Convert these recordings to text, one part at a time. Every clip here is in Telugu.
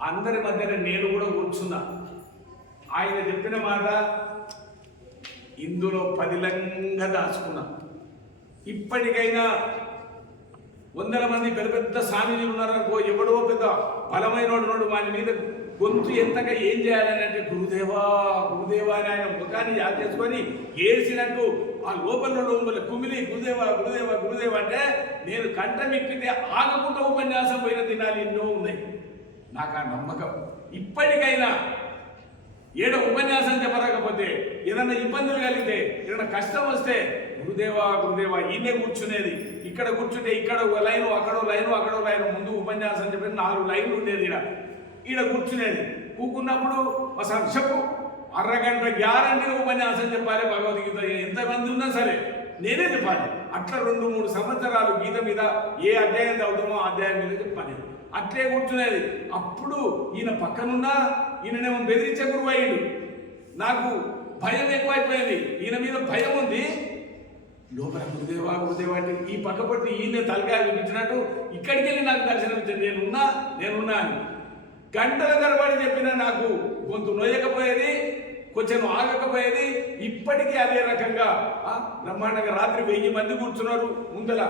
అందరి మధ్యన నేను కూడా కూర్చున్నా. ఆయన చెప్పిన మాట ఇందులో పదిలంగా దాచుకున్నా. ఇప్పటికైనా వందల మంది పెద్ద పెద్ద స్వామీజీలు ఉన్నారనుకో ఎవడో పెద్ద బలమైన వాడు వాని మీద గొంతు ఎంతగా ఏం చేయాలని అంటే గురుదేవా గురుదేవా అని ఆయన ముఖాన్ని యాద చేసుకొని ఏడ్చినట్టు ఆ లోపల లోపల కుమిలి గురుదేవా గురుదేవా గురుదేవా అంటే నేను కంఠం ఎక్కితే ఆగకుండా ఉపన్యాసం పోయిన దినాలు ఎన్నో ఉన్నాయి. నాకు ఆ నమ్మకం. ఇప్పటికైనా ఏడ ఉపన్యాసం చెప్పరాకపోతే ఏదైనా ఇబ్బందులు కలిగితే ఏదైనా కష్టం వస్తే గురుదేవా గురుదేవా ఈయనే కూర్చునేది. ఇక్కడ కూర్చుంటే ఇక్కడ ఒక లైను అక్కడో లైను అక్కడో లైను ముందు ఉపన్యాసం చెప్పి నాలుగు లైన్లు ఉండేది ఈడ. ఈడ కూర్చునేది. కూకున్నప్పుడు అసలు చెప్పు. అరగంట గ్యారంటీగా ఉపన్యాసం చెప్పాలి భగవద్గీత. ఎంతమంది ఉన్నా సరే నేనే చెప్పాలి. అట్లా రెండు మూడు సంవత్సరాలు గీత మీద ఏ అధ్యాయం చదువుతామో ఆ అధ్యాయం మీద చెప్పాలి. అట్లే కూర్చునేది. అప్పుడు ఈయన పక్కనున్నా ఈయననేమో బెదిరించే గురువు అయ్యాడు. నాకు భయం ఎక్కువైపోయింది. ఈయన మీద భయం ఉంది. లోపల గురుదేవా గురుదేవా అంటే ఈ పక్క పట్టి ఈయన తలకాయ చూపించినట్టు ఇక్కడికి వెళ్ళి నాకు దర్శనం ఇచ్చింది నేనున్నా నేనున్నా అని. గంటల తరబడి చెప్పిన నాకు గొంతు నొయ్యకపోయేది కొంచెం ఆగకపోయేది ఇప్పటికీ అదే రకంగా బ్రహ్మాండంగా రాత్రి వెయ్యి మంది కూర్చున్నారు ముందల.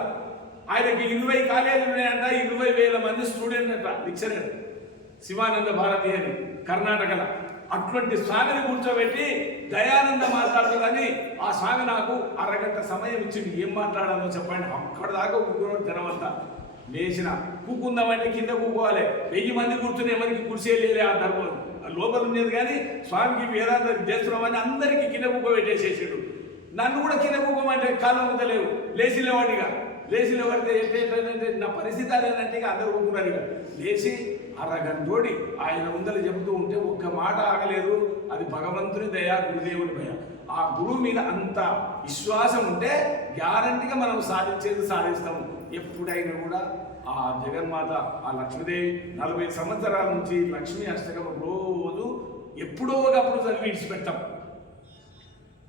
ఆయనకి ఇరవై కాలేజీలు ఉన్నాయంట ఇరవై వేల మంది స్టూడెంట్ అంట లెక్చరర్ శివానంద భారతి అని కర్ణాటకలో. అటువంటి స్వామిని కూర్చోబెట్టి దయానంద మాట్లాడుతుందని ఆ స్వామి నాకు అరగంట సమయం ఇచ్చింది. ఏం మాట్లాడాలో చెప్పండి. అక్కడ దాకా కూర్చున్నాడు జనమంతా. లేచిన కూకుందామంటే కింద కూకోవాలి. వెయ్యి మంది కూర్చుని ఎవరికి కుర్చీ లేరే ఆ ధర్మం. ఆ లోపల ఉండేది కానీ స్వామికి వేదాంతం చేస్తున్నామని అందరికీ కింద కూకోబెట్టేసేసాడు. నన్ను కూడా కింద కూకోమంటే కాలం ఉండలేవు లేచి లేవాడిగా లేచి లేవడితే ఏంటంటే నా పరిస్థితి అదేనంటే ఇక అందరూ ఊరుకున్నారు ఇక. లేచి అరగంటోడి ఆయన ముందర చెబుతూ ఉంటే ఒక్క మాట ఆగలేదు. అది భగవంతుని దయ గురుదేవుని దయ ఆ గురువు మీద అంత విశ్వాసం ఉంటే గ్యారంటీగా మనం సాధించేది సాధిస్తాము. ఎప్పుడైనా కూడా ఆ జగన్మాత ఆ లక్ష్మీదేవి నలభై సంవత్సరాల నుంచి లక్ష్మీ అష్టకం రోజు ఎప్పుడో ఒకప్పుడు చదివి విడిచిపెట్టాం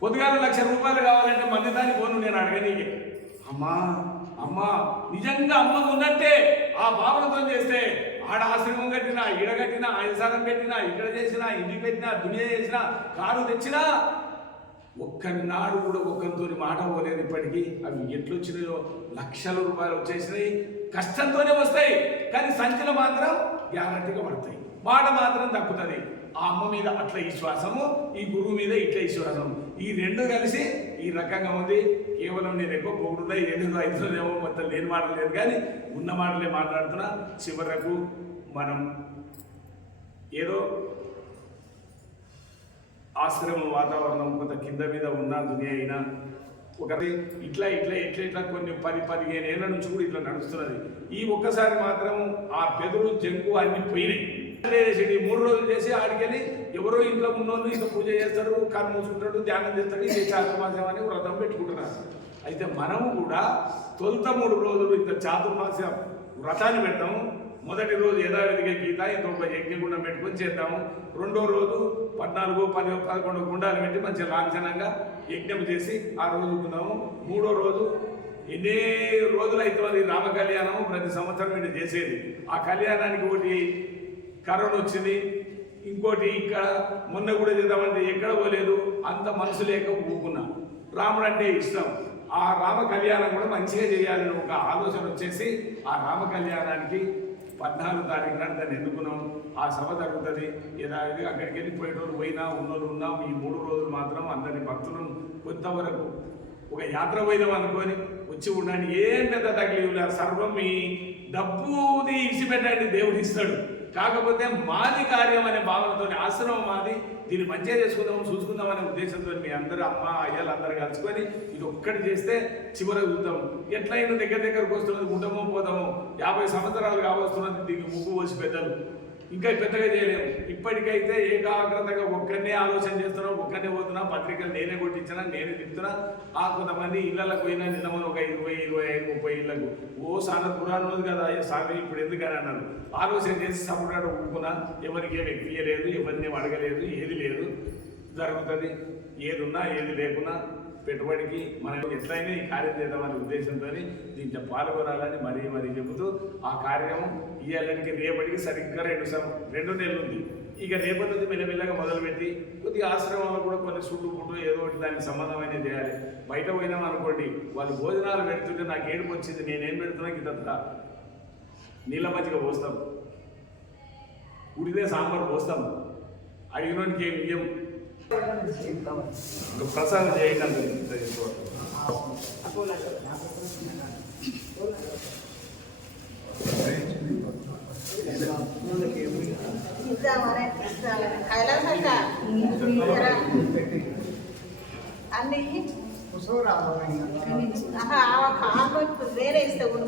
పొద్దుగాల లక్ష రూపాయలు కావాలంటే మంది దాని పోను నేను అడగనీకే. అమ్మా అమ్మా నిజంగా అమ్మ ఉన్నట్టే ఆ భావనతో చేస్తే ఆడ ఆశ్రమం కట్టినా ఈడ కట్టినా ఆయనసారం పెట్టినా ఇక్కడ చేసినా ఇంటికి పెట్టినా దునియా చేసినా కారు తెచ్చినా ఒక్కనాడు కూడా ఒక్కరితో మాట పోలేదు ఇప్పటికీ అవి ఎట్లొచ్చినాయో లక్షల రూపాయలు వచ్చేసినాయి. కష్టంతోనే వస్తాయి కానీ సంఖ్యలు మాత్రం గ్యారంటీగా పడతాయి. మాట మాత్రం తప్పుతుంది. ఆ అమ్మ మీద అట్లా విశ్వాసము ఈ గురువు మీద ఇట్లా విశ్వాసం ఈ రెండు కలిసి ఈ రకంగా ఉంది. కేవలం నేను ఎక్కువ పొగుడుదా ఏదో ఐదుదేమో మొత్తం లేని మాటలు లేదు కానీ ఉన్న మాటలే మాట్లాడుతున్నా. చివరకు మనం ఏదో ఆశ్రమం వాతావరణం కొంత కింద మీద ఉన్న దునియా అయినా. ఒకటి ఇట్లా ఇట్లా ఇట్లా ఇట్లా కొన్ని పది పదిహేను ఏళ్ళ నుంచి కూడా ఇట్లా నడుస్తున్నది. ఈ ఒక్కసారి మాత్రం ఆ పెదరు జంకు అన్ని పోయినాయి. చేసేది మూడు రోజులు చేసి ఆడికెళ్ళి ఎవరో ఇంట్లో ఉన్నోళ్ళు ఇంకా పూజ చేస్తారు కాలు మూసుకుంటాడు ధ్యానం చేస్తాడు ఇది చాతుర్మాసం అని వ్రతం పెట్టుకుంటున్నారు. అయితే మనము కూడా తొలుత మూడు రోజులు ఇంత చాతుర్మాస వ్రతాన్ని పెడతాము మొదటి రోజు యథావిధిగా గీత ఇంకొక యజ్ఞగుండం పెట్టుకొని చేద్దాము. రెండో రోజు పద్నాలుగు పది పదకొండు గుండాలు పెట్టి మంచి లాంఛనంగా యజ్ఞం చేసి ఆ రోజు ఉన్నాము మూడో రోజు ఎన్ని రోజులు అవుతుంది రామ కళ్యాణం ప్రతి సంవత్సరం ఇది చేసేది. ఆ కళ్యాణానికి ఒకటి కరోనా వచ్చింది. ఇంకోటి ఇక్కడ మొన్న కూడా చేద్దామంటే ఎక్కడ పోలేదు. అంత మనసు లేక ఊకున్నా రాముడు అంటే ఇష్టం. ఆ రామ కళ్యాణం కూడా మంచిగా చేయాలని ఒక ఆలోచన వచ్చేసి ఆ రామ కళ్యాణానికి పద్నాలుగు తారీఖు నాడు దాన్ని ఎన్నుకున్నాం. ఆ సభ జరుగుతుంది. యథావిధిగా అక్కడికి వెళ్ళిపోయేటోళ్ళు పోయినా ఉన్నోళ్ళు ఉన్నాం ఈ మూడు రోజులు మాత్రం అందరిని భక్తులను కొంతవరకు ఒక యాత్ర పోయినాం అనుకొని వచ్చి ఉండండి. ఏం పెద్ద తగిలి సర్వం మీ డబ్బుది ఇచ్చిపెట్టండి దేవుడు ఇస్తాడు. కాకపోతే మాది కార్యం అనే భావనతో ఆశ్రమం మాది. దీన్ని మంచిగా చేసుకుందాం చూసుకుందాం అనే ఉద్దేశంతో మీ అందరూ అమ్మ అయ్యలు అందరూ కలుసుకొని ఇది ఒక్కటి చేస్తే చివరికి చూద్దాం ఎట్లయినా దగ్గర దగ్గరకు వస్తున్నది ఉండమో పోతామో యాభై సంవత్సరాలు కావస్తున్నది దీనికి ముగ్గు పోసి పెద్దలు ఇంకా పెద్దగా చేయలేము. ఇప్పటికైతే ఏకాగ్రతగా ఒక్కరినే ఆలోచన చేస్తున్నాం ఒక్కరినే పోతున్నా పత్రికలు నేనే కొట్టించినా నేనే తిప్పుతున్నా. ఆ కొంతమంది ఇళ్ళకు పోయినా నిన్న ఒక ఇరవై ఇరవై ఓ సాన పురాణం ఉంది కదా అయ్యో స్వామి ఇప్పుడు ఎందుకని అన్నారు. ఆలోచన చేసి సపరేట్ ఊపుకున్నా ఎవరికి ఏమి ఎక్కియలేదు ఎవరిని ఏం అడగలేదు ఏది లేదు. జరుగుతుంది. ఏది ఉన్నా ఏది లేకున్నా పెట్టుబడికి మనం ఎట్లయినా ఈ కార్యం చేద్దామనే ఉద్దేశంతో దీంట్లో పాల్గొనాలని మరీ మరీ చెబుతూ ఆ కార్యం ఇయ్యాలనికి రేపటికి సరిగ్గా రెండు సం- రెండు నెలలు ఉంది ఇక రేపటి నుంచి మెల్లమెల్లగా మొదలుపెట్టి కొద్దిగా ఆశ్రమంలో కూడా కొన్ని సుట్టు పుట్టు ఏదో ఒకటి దానికి సంబంధమైన చేయాలి. బయట పోయినాం అనుకోండి వాళ్ళు భోజనాలు పెడుతుంటే నాకు ఏడుపు వచ్చింది నేనేం పెడుతున్నా ఇంత నీళ్ళ మజ్జిగ పోస్తాం. ఉడిదే సాంబార్ పోస్తాం. అడిగినోడికి ఏం ఇయ్యం? ప్రసాదం చేయండి అంత అన్ని వేరే ఇస్తే కూడా.